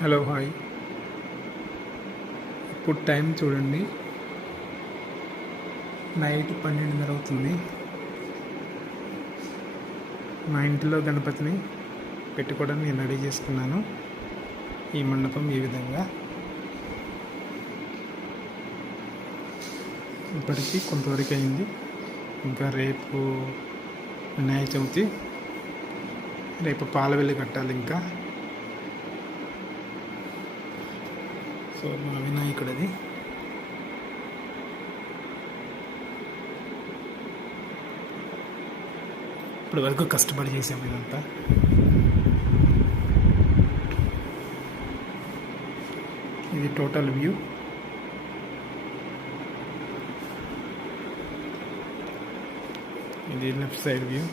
Hello hi. ఇప్పుడు time చూడండి, night 12:30 అవుతుంది. మా ఇంటిలో గణపతిని పెట్టుకోవడానికి నేను రెడీ చేసుకున్నాను. ఈ మండపం ఈ విధంగా. ఇప్పటికీ కొంతవరకు అయింది. ఇంకా రేపు వినాయక చవితి, రేపు పాలవెల్లి కట్టాలి. ఇంకా సో మా వినాయకుడిది ఇప్పటి వరకు కష్టపడి చేసాము ఇదంతా. ఇది టోటల్ వ్యూ. ఇది లెఫ్ట్ సైడ్ వ్యూ.